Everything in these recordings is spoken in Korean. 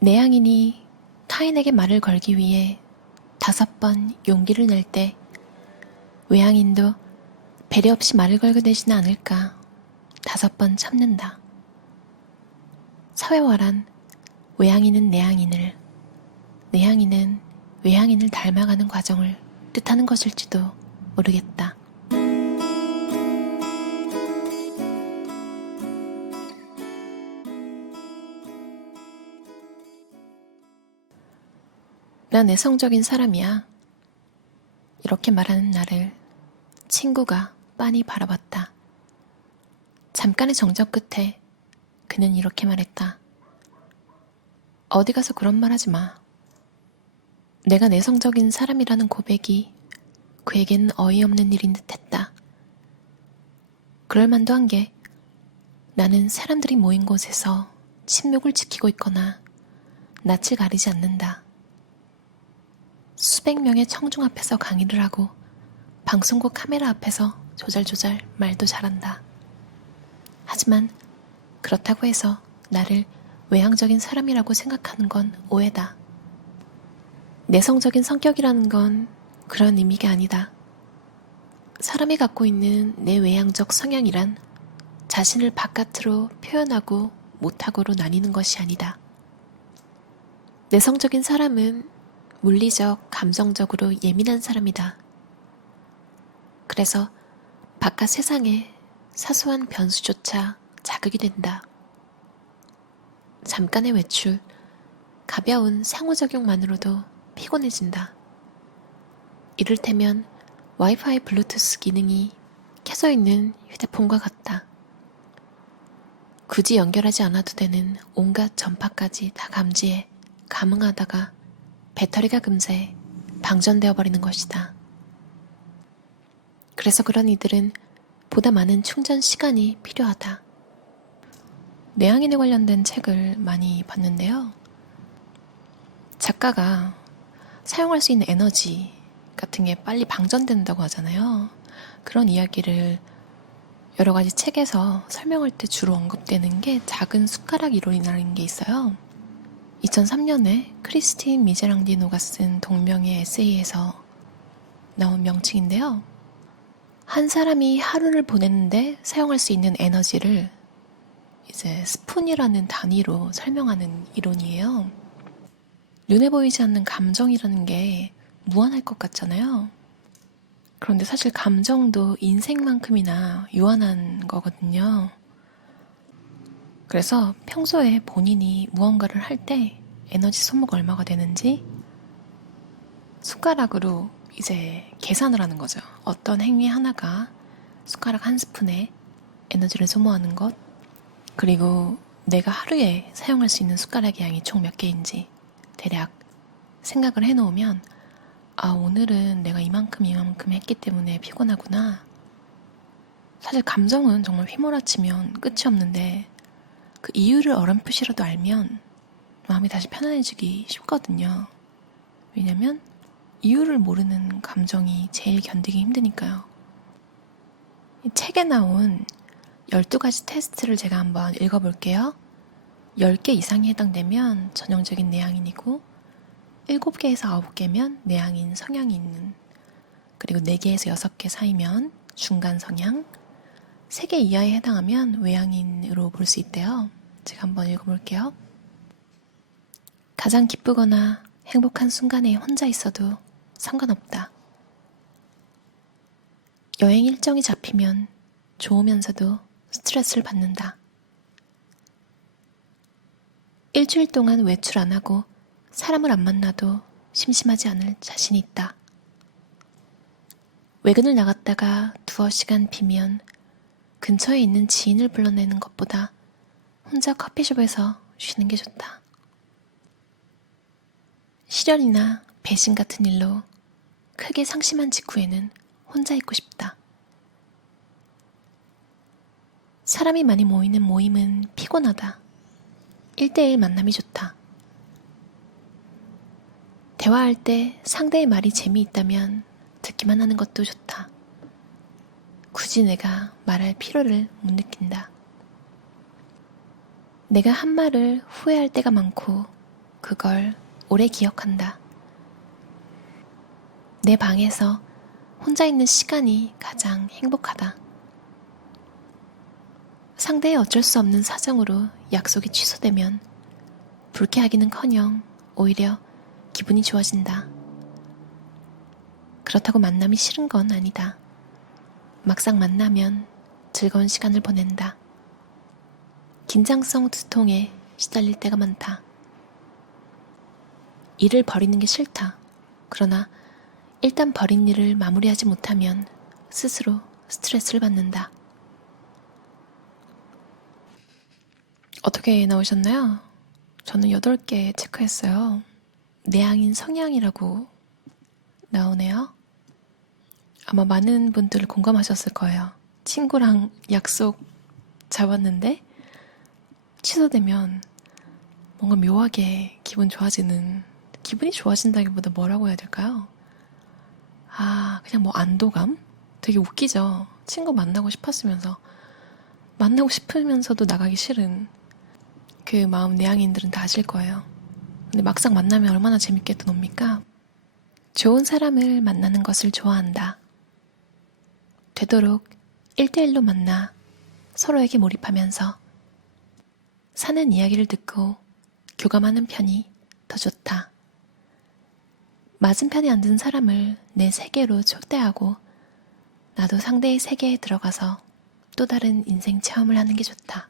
내향인이 타인에게 말을 걸기 위해 5번 용기를 낼 때 외향인도 배려 없이 말을 걸게 되지는 않을까 5번 참는다. 사회화란 외향인은 내향인을, 내향인은 외향인을 닮아가는 과정을 뜻하는 것일지도 모르겠다. 난 내성적인 사람이야. 이렇게 말하는 나를 친구가 빤히 바라봤다. 잠깐의 정적 끝에 그는 이렇게 말했다. 어디 가서 그런 말 하지 마. 내가 내성적인 사람이라는 고백이 그에게는 어이없는 일인 듯 했다. 그럴만도 한 게 나는 사람들이 모인 곳에서 침묵을 지키고 있거나 낯을 가리지 않는다. 수백 명의 청중 앞에서 강의를 하고 방송국 카메라 앞에서 조잘조잘 말도 잘한다. 하지만 그렇다고 해서 나를 외향적인 사람이라고 생각하는 건 오해다. 내성적인 성격이라는 건 그런 의미가 아니다. 사람이 갖고 있는 내 외향적 성향이란 자신을 바깥으로 표현하고 못하고로 나뉘는 것이 아니다. 내성적인 사람은 물리적, 감정적으로 예민한 사람이다. 그래서 바깥 세상에 사소한 변수조차 자극이 된다. 잠깐의 외출, 가벼운 상호작용만으로도 피곤해진다. 이를테면 와이파이 블루투스 기능이 켜져 있는 휴대폰과 같다. 굳이 연결하지 않아도 되는 온갖 전파까지 다 감지해 감응하다가 배터리가 금세 방전되어 버리는 것이다. 그래서 그런 이들은 보다 많은 충전 시간이 필요하다. 내향인에 관련된 책을 많이 봤는데요. 작가가 사용할 수 있는 에너지 같은 게 빨리 방전된다고 하잖아요. 그런 이야기를 여러 가지 책에서 설명할 때 주로 언급되는 게 작은 숟가락 이론이라는 게 있어요. 2003년에 크리스틴 미제랑디노가 쓴 동명의 에세이에서 나온 명칭인데요. 한 사람이 하루를 보내는데 사용할 수 있는 에너지를 이제 스푼이라는 단위로 설명하는 이론이에요. 눈에 보이지 않는 감정이라는 게 무한할 것 같잖아요. 그런데 사실 감정도 인생만큼이나 유한한 거거든요. 그래서 평소에 본인이 무언가를 할 때 에너지 소모가 얼마가 되는지 숟가락으로 이제 계산을 하는 거죠. 어떤 행위 하나가 숟가락 한 스푼에 에너지를 소모하는 것, 그리고 내가 하루에 사용할 수 있는 숟가락의 양이 총 몇 개인지 대략 생각을 해놓으면 아, 오늘은 내가 이만큼 했기 때문에 피곤하구나. 사실 감정은 정말 휘몰아치면 끝이 없는데 그 이유를 어렴풋이라도 알면 마음이 다시 편안해지기 쉽거든요. 왜냐면 이유를 모르는 감정이 제일 견디기 힘드니까요. 이 책에 나온 12가지 테스트를 제가 한번 읽어볼게요. 10개 이상이 해당되면 전형적인 내향인이고 7개에서 9개면 내향인 성향이 있는, 그리고 4개에서 6개 사이면 중간 성향, 3개 이하에 해당하면 외향인으로 볼 수 있대요. 제가 한번 읽어볼게요. 가장 기쁘거나 행복한 순간에 혼자 있어도 상관없다. 여행 일정이 잡히면 좋으면서도 스트레스를 받는다. 일주일 동안 외출 안 하고 사람을 안 만나도 심심하지 않을 자신이 있다. 외근을 나갔다가 2시간 비면 근처에 있는 지인을 불러내는 것보다 혼자 커피숍에서 쉬는 게 좋다. 실연이나 배신 같은 일로 크게 상심한 직후에는 혼자 있고 싶다. 사람이 많이 모이는 모임은 피곤하다. 1대1 만남이 좋다. 대화할 때 상대의 말이 재미있다면 듣기만 하는 것도 좋다. 굳이 내가 말할 필요를 못 느낀다. 내가 한 말을 후회할 때가 많고 그걸 오래 기억한다. 내 방에서 혼자 있는 시간이 가장 행복하다. 상대의 어쩔 수 없는 사정으로 약속이 취소되면 불쾌하기는커녕 오히려 기분이 좋아진다. 그렇다고 만남이 싫은 건 아니다. 막상 만나면 즐거운 시간을 보낸다. 긴장성 두통에 시달릴 때가 많다. 일을 버리는 게 싫다. 그러나 일단 버린 일을 마무리하지 못하면 스스로 스트레스를 받는다. 어떻게 나오셨나요? 저는 8개 체크했어요. 내향인 성향이라고 나오네요. 아마 많은 분들 공감하셨을 거예요. 친구랑 약속 잡았는데 취소되면 뭔가 묘하게 기분이 좋아진다기보다 뭐라고 해야 될까요? 그냥 뭐 안도감? 되게 웃기죠? 친구 만나고 싶으면서도 나가기 싫은 그 마음 내향인들은 다 아실 거예요. 근데 막상 만나면 얼마나 재밌게 또 놉니까? 좋은 사람을 만나는 것을 좋아한다. 되도록 1대1로 만나 서로에게 몰입하면서 사는 이야기를 듣고 교감하는 편이 더 좋다. 맞은편에 앉은 사람을 내 세계로 초대하고 나도 상대의 세계에 들어가서 또 다른 인생 체험을 하는 게 좋다.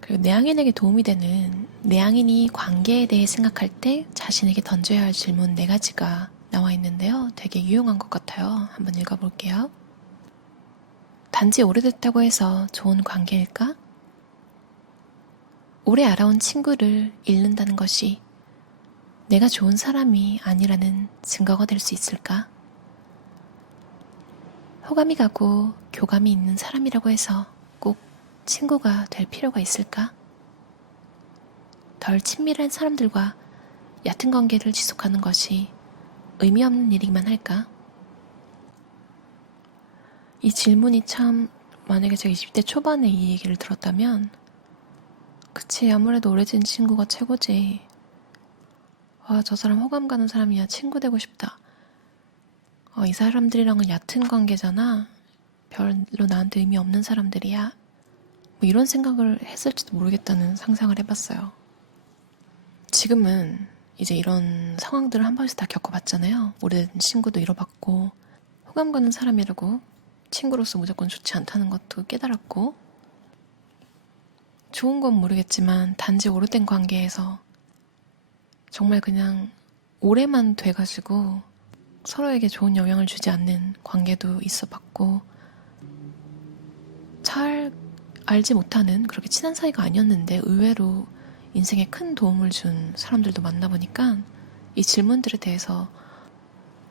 그리고 내향인에게 도움이 되는 내향인이 관계에 대해 생각할 때 자신에게 던져야 할 질문 4가지가 나와 있는데요. 되게 유용한 것 같아요. 한번 읽어볼게요. 단지 오래됐다고 해서 좋은 관계일까? 오래 알아온 친구를 잃는다는 것이 내가 좋은 사람이 아니라는 증거가 될 수 있을까? 호감이 가고 교감이 있는 사람이라고 해서 꼭 친구가 될 필요가 있을까? 덜 친밀한 사람들과 얕은 관계를 지속하는 것이 의미 없는 일이기만 할까? 이 질문이 참, 만약에 제가 20대 초반에 이 얘기를 들었다면, 그치, 아무래도 오래된 친구가 최고지. 저 사람 호감 가는 사람이야. 친구 되고 싶다. 이 사람들이랑은 얕은 관계잖아. 별로 나한테 의미 없는 사람들이야. 뭐 이런 생각을 했을지도 모르겠다는 상상을 해봤어요. 지금은 이제 이런 상황들을 한 번씩 다 겪어봤잖아요. 오래된 친구도 잃어봤고, 호감 가는 사람이라고 친구로서 무조건 좋지 않다는 것도 깨달았고, 좋은 건 모르겠지만 단지 오래된 관계에서 정말 그냥 오래만 돼가지고 서로에게 좋은 영향을 주지 않는 관계도 있어 봤고, 잘 알지 못하는 그렇게 친한 사이가 아니었는데 의외로 인생에 큰 도움을 준 사람들도 만나보니까 이 질문들에 대해서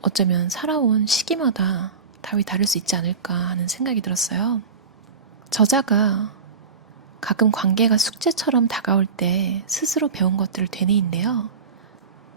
어쩌면 살아온 시기마다 답이 다를 수 있지 않을까 하는 생각이 들었어요. 저자가 가끔 관계가 숙제처럼 다가올 때 스스로 배운 것들을 되뇌인데요.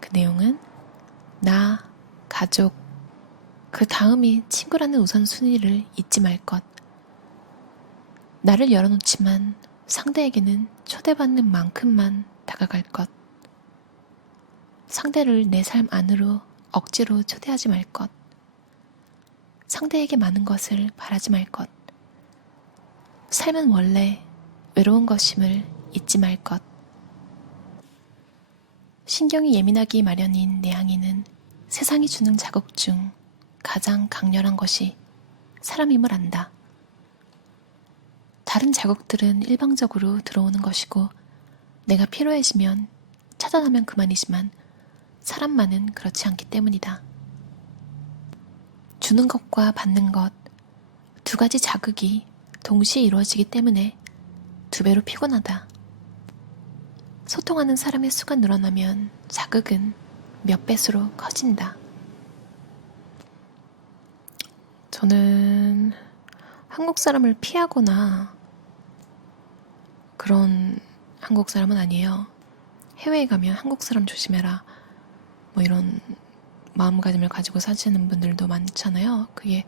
그 내용은 나, 가족, 그 다음이 친구라는 우선순위를 잊지 말 것. 나를 열어놓지만 상대에게는 초대받는 만큼만 다가갈 것. 상대를 내 삶 안으로 억지로 초대하지 말 것. 상대에게 많은 것을 바라지 말 것. 삶은 원래 외로운 것임을 잊지 말 것. 신경이 예민하기 마련인 내향인은 세상이 주는 자극 중 가장 강렬한 것이 사람임을 안다. 다른 자극들은 일방적으로 들어오는 것이고 내가 필요해지면 차단하면 그만이지만 사람만은 그렇지 않기 때문이다. 주는 것과 받는 것, 2가지 자극이 동시에 이루어지기 때문에 2배로 피곤하다. 소통하는 사람의 수가 늘어나면 자극은 몇 배수로 커진다. 저는 한국 사람을 피하거나 그런 한국 사람은 아니에요. 해외에 가면 한국 사람 조심해라. 뭐 이런 마음가짐을 가지고 사시는 분들도 많잖아요. 그게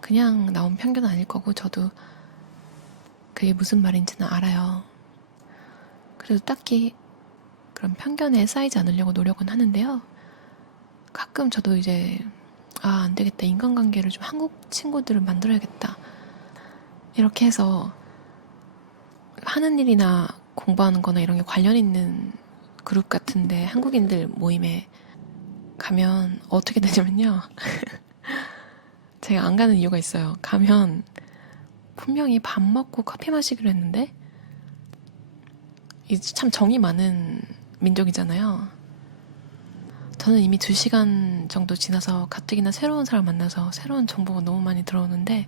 그냥 나온 편견은 아닐 거고 저도 그게 무슨 말인지는 알아요. 그래도 딱히 그런 편견에 쌓이지 않으려고 노력은 하는데요. 가끔 저도 이제 안 되겠다. 인간관계를 좀 한국 친구들을 만들어야겠다. 이렇게 해서 하는 일이나 공부하는 거나 이런 게 관련 있는 그룹 같은데 한국인들 모임에 가면 어떻게 되냐면요. 제가 안 가는 이유가 있어요. 가면 분명히 밥 먹고 커피 마시기로 했는데 이게 참 정이 많은 민족이잖아요. 저는 이미 2시간 정도 지나서 가뜩이나 새로운 사람 만나서 새로운 정보가 너무 많이 들어오는데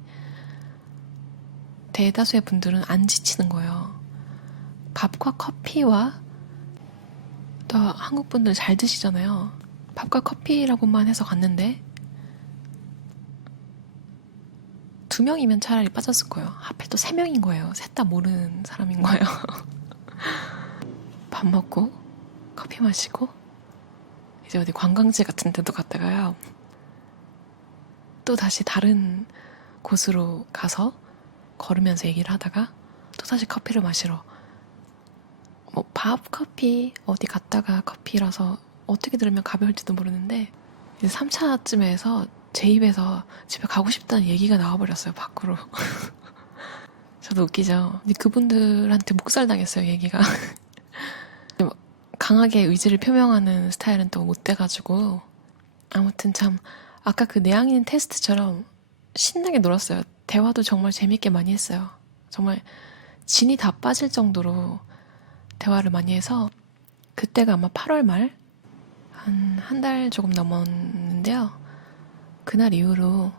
대다수의 분들은 안 지치는 거예요. 밥과 커피와 또 한국 분들 잘 드시잖아요. 밥과 커피라고만 해서 갔는데 2명이면 차라리 빠졌을 거예요. 하필 또 3명인 거예요. 셋 다 모르는 사람인 거예요. 밥 먹고 커피 마시고 이제 어디 관광지 같은 데도 갔다가요. 또 다시 다른 곳으로 가서 걸으면서 얘기를 하다가 또 다시 커피를 마시러 뭐 밥, 커피 어디 갔다가 커피라서 어떻게 들으면 가벼울지도 모르는데 이제 3차쯤에서 제 입에서 집에 가고 싶다는 얘기가 나와버렸어요. 밖으로. 저도 웃기죠. 근데 그분들한테 묵살당했어요. 얘기가. 강하게 의지를 표명하는 스타일은 또 못 돼가지고 아무튼 참 아까 그 내향인 테스트처럼 신나게 놀았어요. 대화도 정말 재밌게 많이 했어요. 정말 진이 다 빠질 정도로 대화를 많이 해서 그때가 아마 8월 말 한 달 조금 넘었는데요. 그날 이후로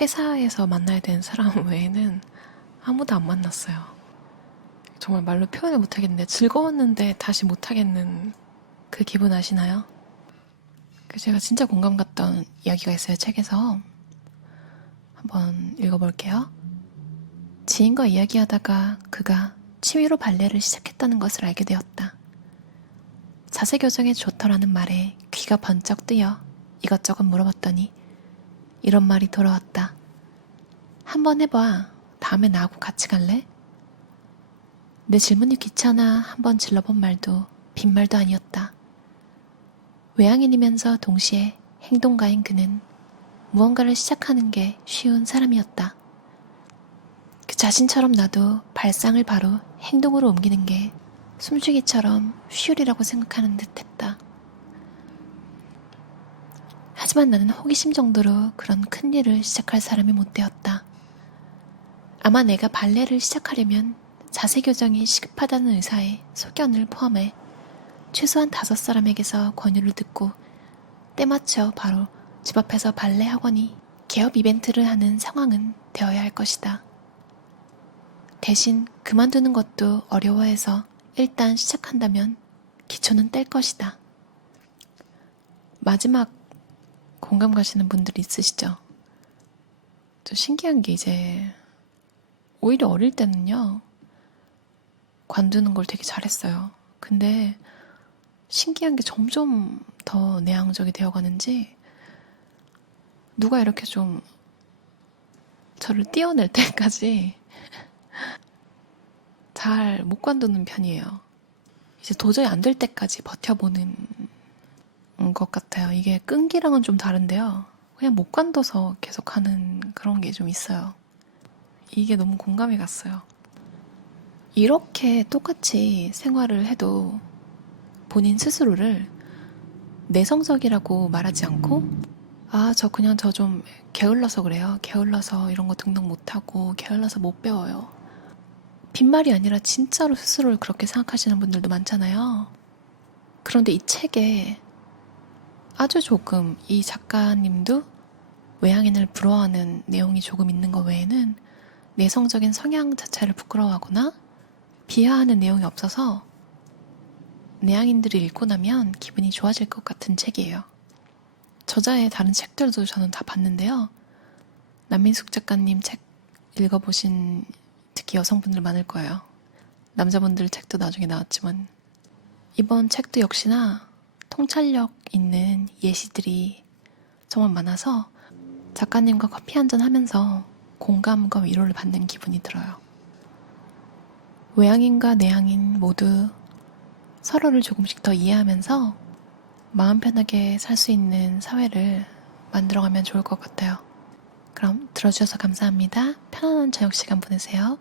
회사에서 만나야 되는 사람 외에는 아무도 안 만났어요. 정말 말로 표현을 못하겠는데 즐거웠는데 다시 못하겠는 그 기분 아시나요? 제가 진짜 공감 갔던 이야기가 있어요. 책에서 한번 읽어볼게요. 지인과 이야기하다가 그가 취미로 발레를 시작했다는 것을 알게 되었다. 자세 교정에 좋더라는 말에 귀가 번쩍 뜨여 이것저것 물어봤더니 이런 말이 돌아왔다. 한번 해봐. 다음에 나하고 같이 갈래? 내 질문이 귀찮아 한번 질러본 말도 빈말도 아니었다. 외향인이면서 동시에 행동가인 그는 무언가를 시작하는 게 쉬운 사람이었다. 그 자신처럼 나도 발상을 바로 행동으로 옮기는 게 숨쉬기처럼 쉬울이라고 생각하는 듯 했다. 하지만 나는 호기심 정도로 그런 큰 일을 시작할 사람이 못 되었다. 아마 내가 발레를 시작하려면 자세 교정이 시급하다는 의사에 소견을 포함해 최소한 5사람에게서 권유를 듣고 때맞춰 바로 집 앞에서 발레 학원이 개업 이벤트를 하는 상황은 되어야 할 것이다. 대신 그만두는 것도 어려워해서 일단 시작한다면 기초는 뗄 것이다. 마지막 공감 가시는 분들 있으시죠? 저 신기한 게 이제 오히려 어릴 때는요. 관두는 걸 되게 잘했어요. 근데 신기한 게 점점 더 내향적이 되어가는지 누가 이렇게 좀 저를 띄워낼 때까지 잘 못 관두는 편이에요. 이제 도저히 안 될 때까지 버텨보는 것 같아요. 이게 끈기랑은 좀 다른데요. 그냥 못 관둬서 계속하는 그런 게 좀 있어요. 이게 너무 공감이 갔어요. 이렇게 똑같이 생활을 해도 본인 스스로를 내성적이라고 말하지 않고 저 그냥 저 좀 게을러서 그래요. 게을러서 이런 거 등록 못하고 게을러서 못 배워요. 빈말이 아니라 진짜로 스스로를 그렇게 생각하시는 분들도 많잖아요. 그런데 이 책에 아주 조금 이 작가님도 외향인을 부러워하는 내용이 조금 있는 것 외에는 내성적인 성향 자체를 부끄러워하거나 비하하는 내용이 없어서 내향인들이 읽고 나면 기분이 좋아질 것 같은 책이에요. 저자의 다른 책들도 저는 다 봤는데요. 남민숙 작가님 책 읽어보신 특히 여성분들 많을 거예요. 남자분들 책도 나중에 나왔지만 이번 책도 역시나 통찰력 있는 예시들이 정말 많아서 작가님과 커피 한잔 하면서 공감과 위로를 받는 기분이 들어요. 외향인과 내향인 모두 서로를 조금씩 더 이해하면서 마음 편하게 살 수 있는 사회를 만들어가면 좋을 것 같아요. 그럼 들어주셔서 감사합니다. 편안한 저녁 시간 보내세요.